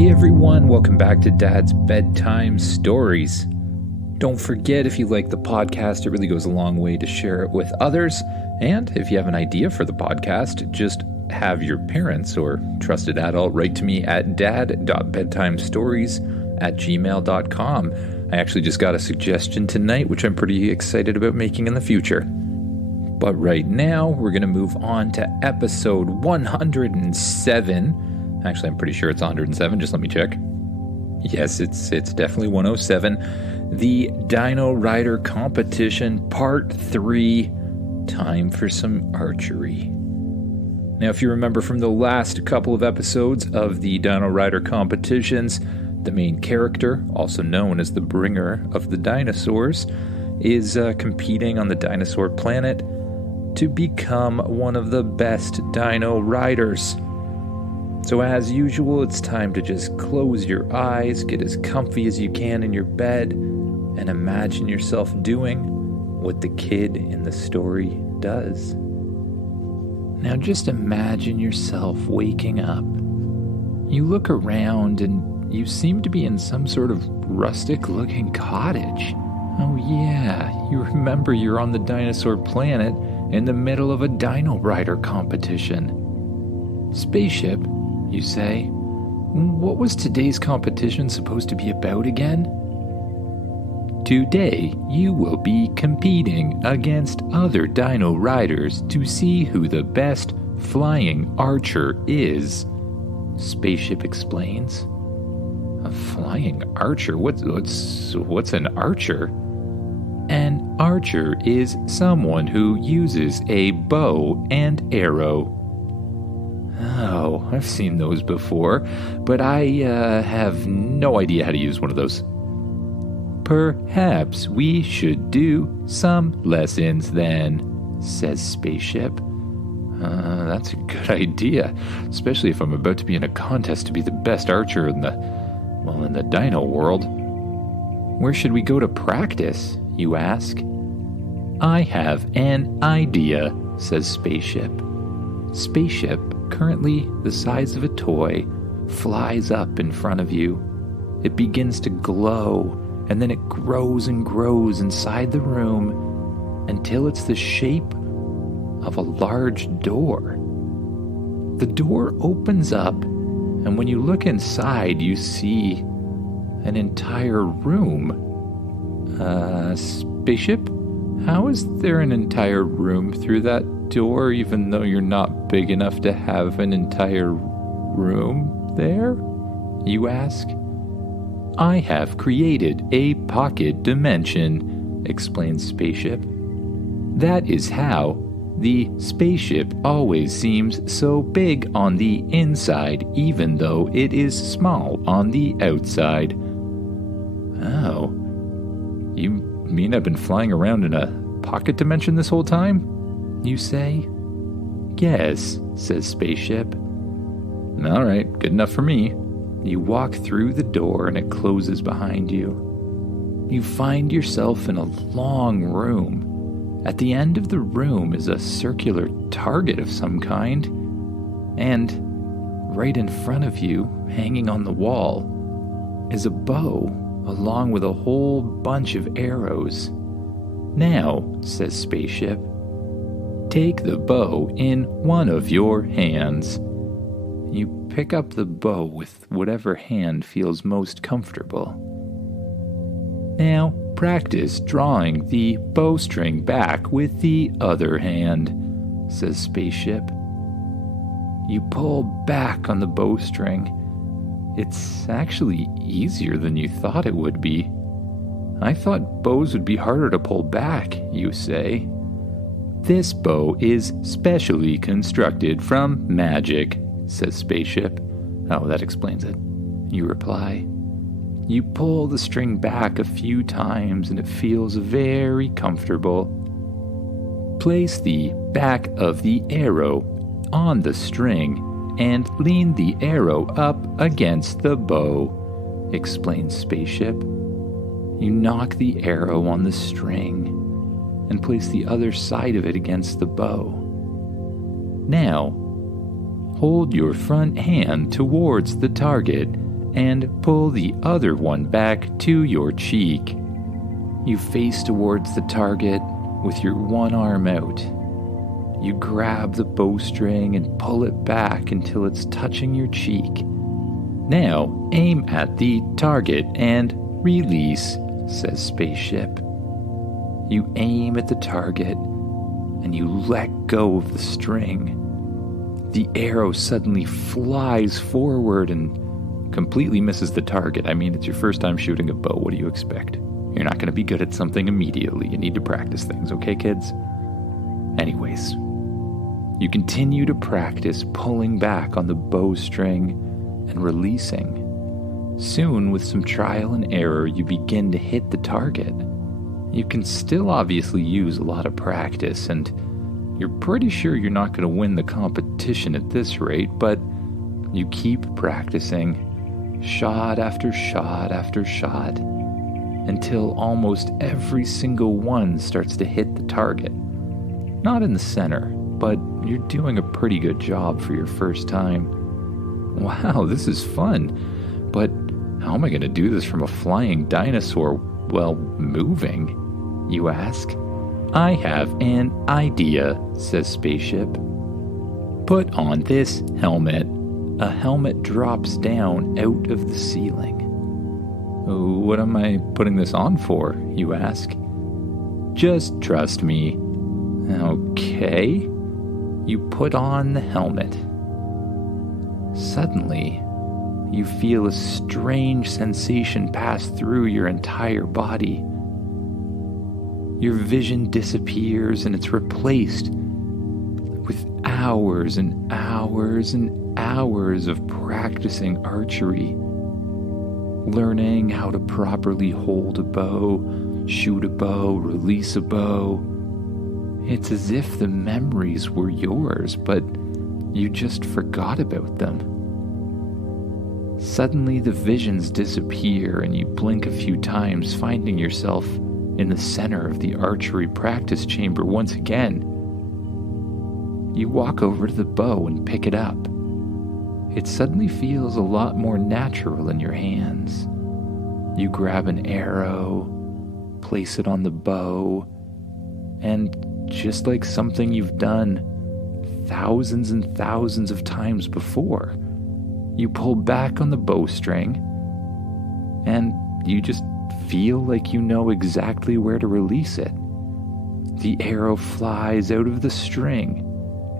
Hey everyone, welcome back to Dad's Bedtime Stories. Don't forget, if you like the podcast, it really goes a long way to share it with others. And if you have an idea for the podcast, just have your parents or trusted adult write to me at dad.bedtimestories@gmail.com. I actually just got a suggestion tonight, which I'm pretty excited about making in the future. But right now, we're going to move on to episode 107. Actually, I'm pretty sure it's 107. Just let me check. Yes, it's definitely 107. The Dino Rider Competition, Part 3. Time for some archery. Now, if you remember from the last couple of episodes of the Dino Rider competitions, the main character, also known as the bringer of the dinosaurs, is competing on the dinosaur planet to become one of the best dino riders. So as usual, it's time to just close your eyes, get as comfy as you can in your bed, and imagine yourself doing what the kid in the story does. Now just imagine yourself waking up. You look around and you seem to be in some sort of rustic-looking cottage. Oh yeah, you remember you're on the dinosaur planet in the middle of a Dino Rider competition. Spaceship, you say? What was today's competition supposed to be about again? Today, you will be competing against other dino riders to see who the best flying archer is, Spaceship explains. A flying archer? What's an archer? An archer is someone who uses a bow and arrow. Oh, I've seen those before, but I have no idea how to use one of those. Perhaps we should do some lessons then, says Spaceship. That's a good idea, especially if I'm about to be in a contest to be the best archer in the dino world. Where should we go to practice, you ask? I have an idea, says Spaceship. Spaceship, currently the size of a toy, flies up in front of you. It begins to glow, and then it grows and grows inside the room until it's the shape of a large door. The door opens up, and when you look inside, you see an entire room. Spaceship? How is there an entire room through that door, even though you're not big enough to have an entire room there? You ask. I have created a pocket dimension, explains Spaceship. That is how the spaceship always seems so big on the inside, even though it is small on the outside. Oh, you mean I've been flying around in a pocket dimension this whole time? You say? Yes, says Spaceship. All right, good enough for me. You walk through the door and it closes behind you. You find yourself in a long room. At the end of the room is a circular target of some kind. And right in front of you, hanging on the wall, is a bow along with a whole bunch of arrows. Now, says Spaceship, take the bow in one of your hands. You pick up the bow with whatever hand feels most comfortable. Now, practice drawing the bowstring back with the other hand, says Spaceship. You pull back on the bowstring. It's actually easier than you thought it would be. I thought bows would be harder to pull back, you say. This bow is specially constructed from magic, says Spaceship. Oh, that explains it. You reply. You pull the string back a few times and it feels very comfortable. Place the back of the arrow on the string and lean the arrow up against the bow, explains Spaceship. You knock the arrow on the string and place the other side of it against the bow. Now, hold your front hand towards the target and pull the other one back to your cheek. You face towards the target with your one arm out. You grab the bowstring and pull it back until it's touching your cheek. Now, aim at the target and release, says Spaceship. You aim at the target and you let go of the string. The arrow suddenly flies forward and completely misses the target. I mean, it's your first time shooting a bow. What do you expect? You're not going to be good at something immediately. You need to practice things, okay, kids? Anyways, you continue to practice pulling back on the bowstring and releasing. Soon, with some trial and error, you begin to hit the target. You can still obviously use a lot of practice, and you're pretty sure you're not going to win the competition at this rate, but you keep practicing, shot after shot after shot, until almost every single one starts to hit the target. Not in the center, but you're doing a pretty good job for your first time. Wow, this is fun, but how am I going to do this from a flying dinosaur, well, moving, you ask? I have an idea, says Spaceship. Put on this helmet. A helmet drops down out of the ceiling. What am I putting this on for, you ask? Just trust me. Okay. You put on the helmet. Suddenly, you feel a strange sensation pass through your entire body. Your vision disappears and it's replaced with hours and hours and hours of practicing archery, learning how to properly hold a bow, shoot a bow, release a bow. It's as if the memories were yours, but you just forgot about them. Suddenly the visions disappear and you blink a few times, finding yourself in the center of the archery practice chamber once again. You walk over to the bow and pick it up. It suddenly feels a lot more natural in your hands. You grab an arrow, place it on the bow, and just like something you've done thousands and thousands of times before, you pull back on the bowstring, and you just feel like you know exactly where to release it. The arrow flies out of the string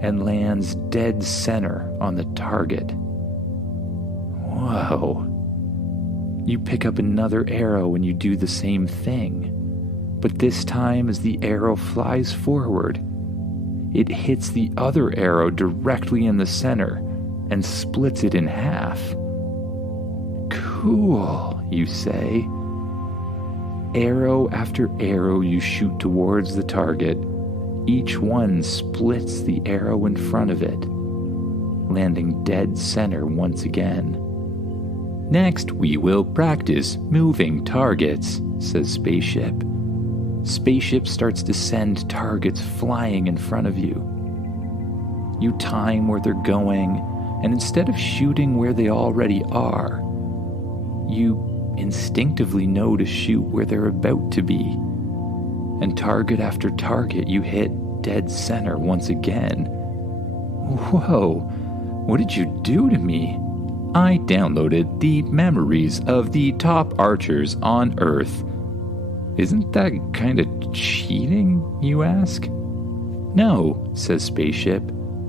and lands dead center on the target. Whoa. You pick up another arrow and you do the same thing. But this time, as the arrow flies forward, it hits the other arrow directly in the center and splits it in half. Cool, you say. Arrow after arrow you shoot towards the target. Each one splits the arrow in front of it, landing dead center once again. Next, we will practice moving targets, says Spaceship. Spaceship starts to send targets flying in front of you. You time where they're going, and instead of shooting where they already are, you instinctively know to shoot where they're about to be. And target after target you hit dead center once again. Whoa, what did you do to me? I downloaded the memories of the top archers on Earth. Isn't that kind of cheating, you ask? No, says Spaceship.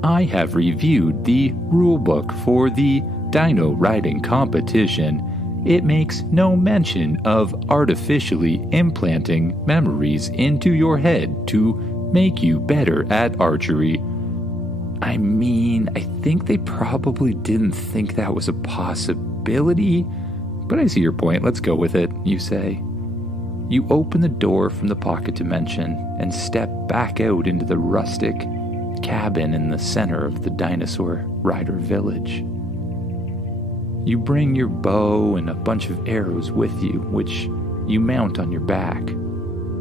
I have reviewed the rulebook for the dino riding competition. It makes no mention of artificially implanting memories into your head to make you better at archery. I mean, I think they probably didn't think that was a possibility, but I see your point. Let's go with it, you say. You open the door from the pocket dimension and step back out into the rustic cabin in the center of the dinosaur rider village. You bring your bow and a bunch of arrows with you, which you mount on your back.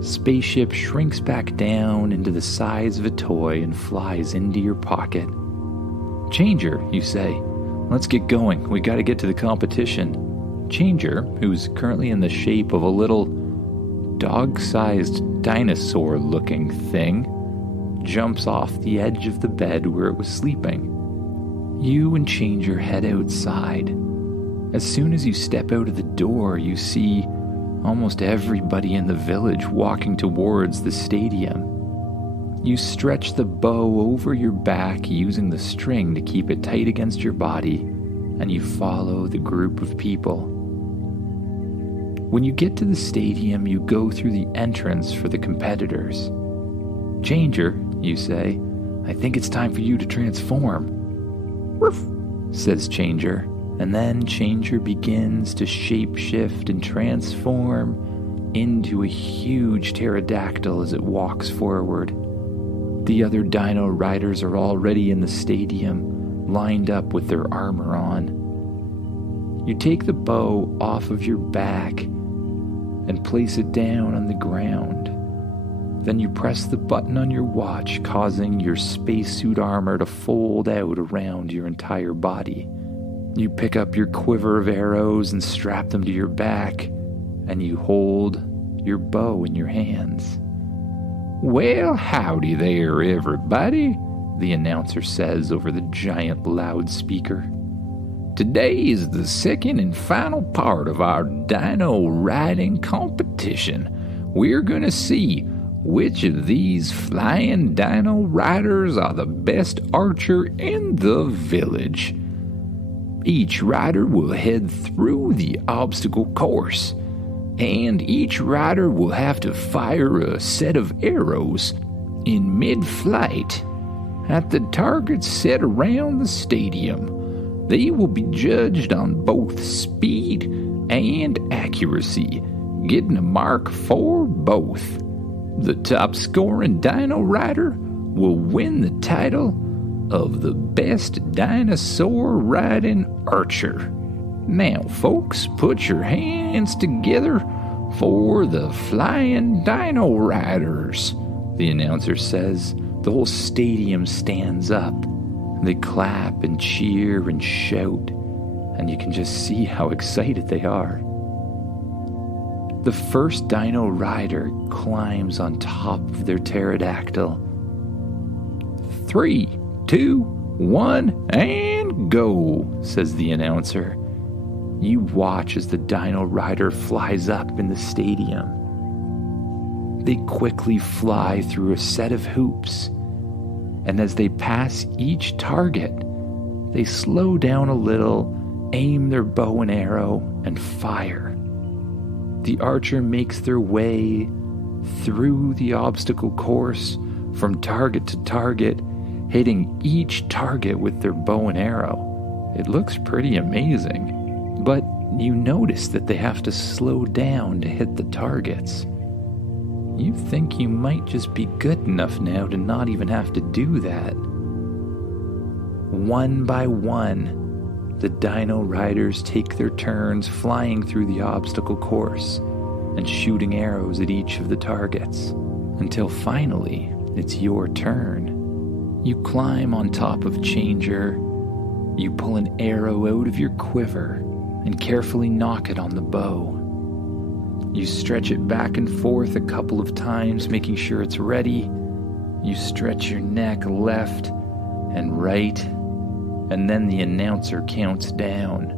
Spaceship shrinks back down into the size of a toy and flies into your pocket. Changer, you say. Let's get going. We gotta get to the competition. Changer, who's currently in the shape of a little dog-sized dinosaur-looking thing, jumps off the edge of the bed where it was sleeping. You and Changer head outside. As soon as you step out of the door, you see almost everybody in the village walking towards the stadium. You stretch the bow over your back using the string to keep it tight against your body, and you follow the group of people. When you get to the stadium, you go through the entrance for the competitors. Changer, you say, I think it's time for you to transform. Woof, says Changer, and then Changer begins to shapeshift and transform into a huge pterodactyl as it walks forward. The other dino riders are already in the stadium, lined up with their armor on. You take the bow off of your back and place it down on the ground. Then you press the button on your watch, causing your spacesuit armor to fold out around your entire body. You pick up your quiver of arrows and strap them to your back, and you hold your bow in your hands. Well, howdy there, everybody, the announcer says over the giant loudspeaker. Today is the second and final part of our dino riding competition. We're going to see which of these flying dino riders are the best archer in the village. Each rider will head through the obstacle course, and each rider will have to fire a set of arrows in mid-flight at the targets set around the stadium. They will be judged on both speed and accuracy, getting a mark for both. The top-scoring dino rider will win the title of the best dinosaur riding archer. Now, folks, put your hands together for the flying dino riders, the announcer says. The whole stadium stands up. They clap and cheer and shout, and you can just see how excited they are. The first dino rider climbs on top of their pterodactyl. 3, 2, 1, and go, says the announcer. You watch as the dino rider flies up in the stadium. They quickly fly through a set of hoops, and as they pass each target, they slow down a little, aim their bow and arrow, and fire. The archer makes their way through the obstacle course from target to target, hitting each target with their bow and arrow. It looks pretty amazing, but you notice that they have to slow down to hit the targets. You think you might just be good enough now to not even have to do that. One by one, the dino riders take their turns flying through the obstacle course and shooting arrows at each of the targets, until finally, it's your turn. You climb on top of Changer, you pull an arrow out of your quiver and carefully nock it on the bow. You stretch it back and forth a couple of times, making sure it's ready. You stretch your neck left and right, and then the announcer counts down.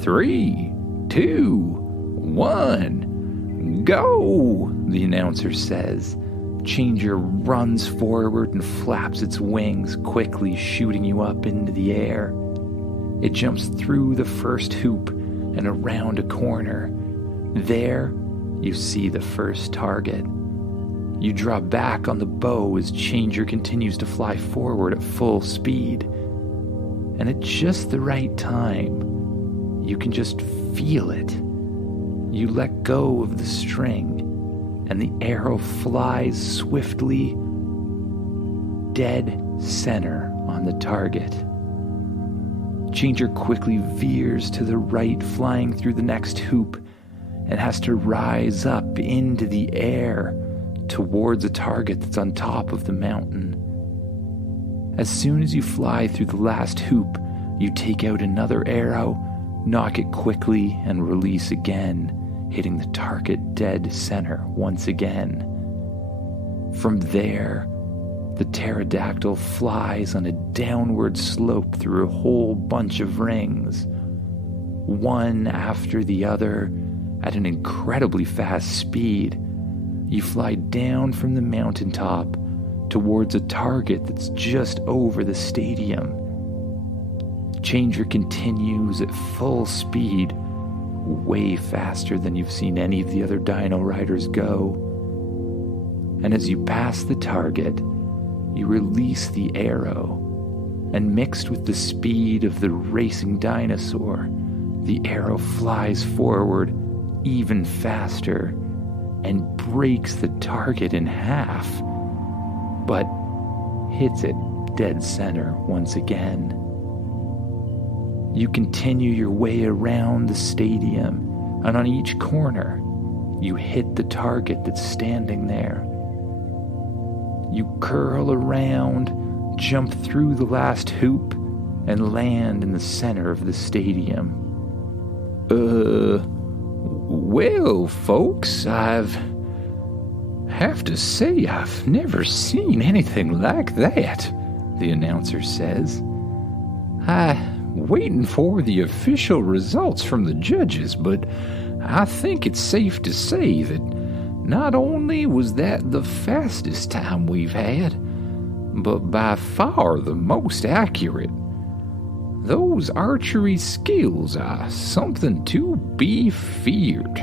3, 2, 1, go, the announcer says. Changer runs forward and flaps its wings, quickly shooting you up into the air. It jumps through the first hoop and around a corner. There, you see the first target. You draw back on the bow as Changer continues to fly forward at full speed. And at just the right time, you can just feel it. You let go of the string, and the arrow flies swiftly, dead center on the target. Changer quickly veers to the right, flying through the next hoop, and has to rise up into the air towards a target that's on top of the mountain. As soon as you fly through the last hoop, you take out another arrow Knock it quickly and release again, hitting the target dead center once again. From there, the pterodactyl flies on a downward slope through a whole bunch of rings, one after the other at an incredibly fast speed. You fly down from the mountaintop towards a target that's just over the stadium. Changer continues at full speed, way faster than you've seen any of the other dino riders go. And as you pass the target, you release the arrow, and mixed with the speed of the racing dinosaur, the arrow flies forward even faster and breaks the target in half, but hits it dead center once again. You continue your way around the stadium, and on each corner, you hit the target that's standing there. You curl around, jump through the last hoop, and land in the center of the stadium. Well, folks, have to say I've never seen anything like that, the announcer says. I'm waiting for the official results from the judges, but I think it's safe to say that not only was that the fastest time we've had, but by far the most accurate. Those archery skills are something to be feared,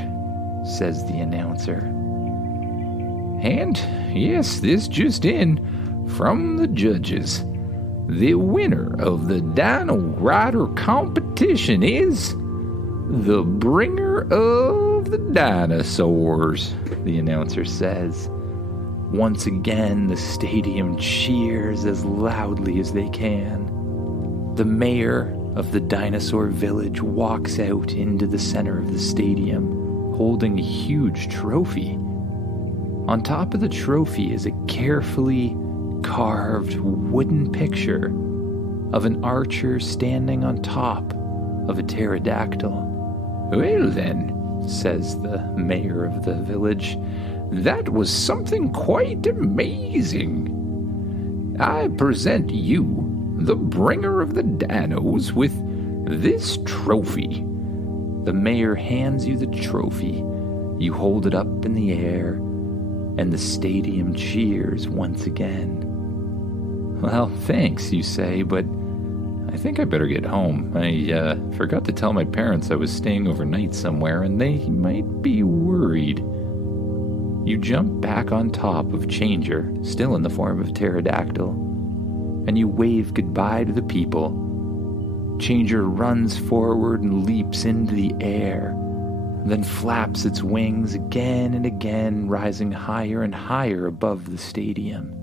says the announcer. And yes, this just in from the judges. The winner of the Dino Rider competition is the bringer of the dinosaurs, the announcer says. Once again, the stadium cheers as loudly as they can. The mayor of the dinosaur village walks out into the center of the stadium, holding a huge trophy. On top of the trophy is a carefully carved wooden picture of an archer standing on top of a pterodactyl. Well then, says the mayor of the village, that was something quite amazing. I present you, the bringer of the dinos, with this trophy. The mayor hands you the trophy. You hold it up in the air, and the stadium cheers once again. Well, thanks, you say, but I think I better get home. I forgot to tell my parents I was staying overnight somewhere, and they might be worried. You jump back on top of Changer, still in the form of pterodactyl, and you wave goodbye to the people. Changer runs forward and leaps into the air, then flaps its wings again and again, rising higher and higher above the stadium.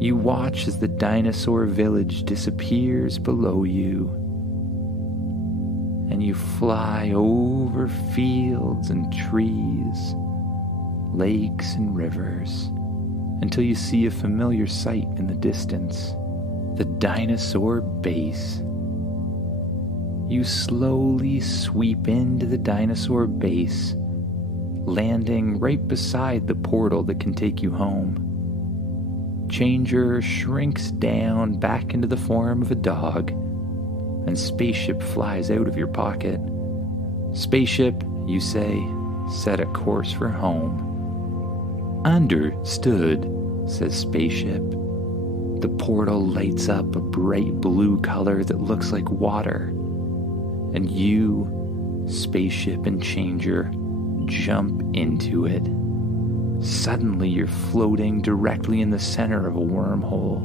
You watch as the dinosaur village disappears below you, and you fly over fields and trees, lakes and rivers, until you see a familiar sight in the distance, the dinosaur base. You slowly sweep into the dinosaur base, landing right beside the portal that can take you home. Changer shrinks down back into the form of a dog, and Spaceship flies out of your pocket. Spaceship, you say, set a course for home. Understood, says Spaceship. The portal lights up a bright blue color that looks like water, and you, Spaceship and Changer, jump into it. Suddenly you're floating directly in the center of a wormhole,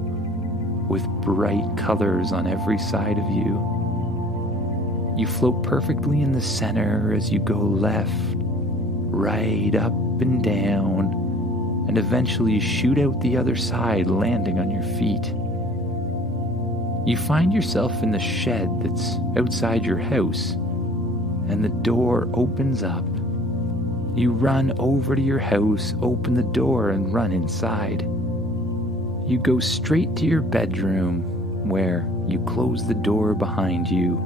with bright colors on every side of you. You float perfectly in the center as you go left, right, up and down, and eventually shoot out the other side, landing on your feet. You find yourself in the shed that's outside your house, and the door opens up. You run over to your house, open the door, and run inside. You go straight to your bedroom, where you close the door behind you,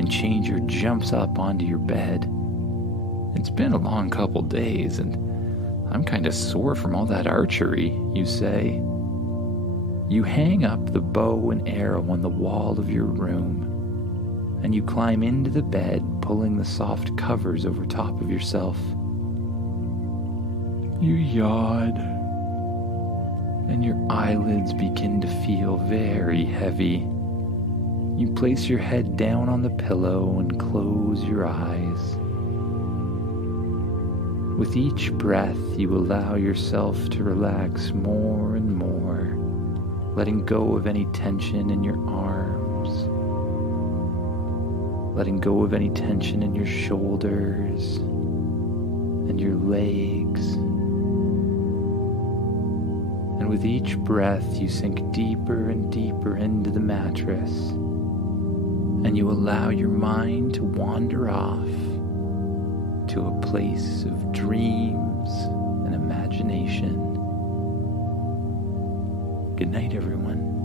and changer jumps up onto your bed. It's been a long couple days, and I'm kind of sore from all that archery, you say. You hang up the bow and arrow on the wall of your room, and you climb into the bed, pulling the soft covers over top of yourself. You yawn, and your eyelids begin to feel very heavy. You place your head down on the pillow and close your eyes. With each breath, you allow yourself to relax more and more, letting go of any tension in your arms, letting go of any tension in your shoulders and your legs. And with each breath, you sink deeper and deeper into the mattress, and you allow your mind to wander off to a place of dreams and imagination. Good night, everyone.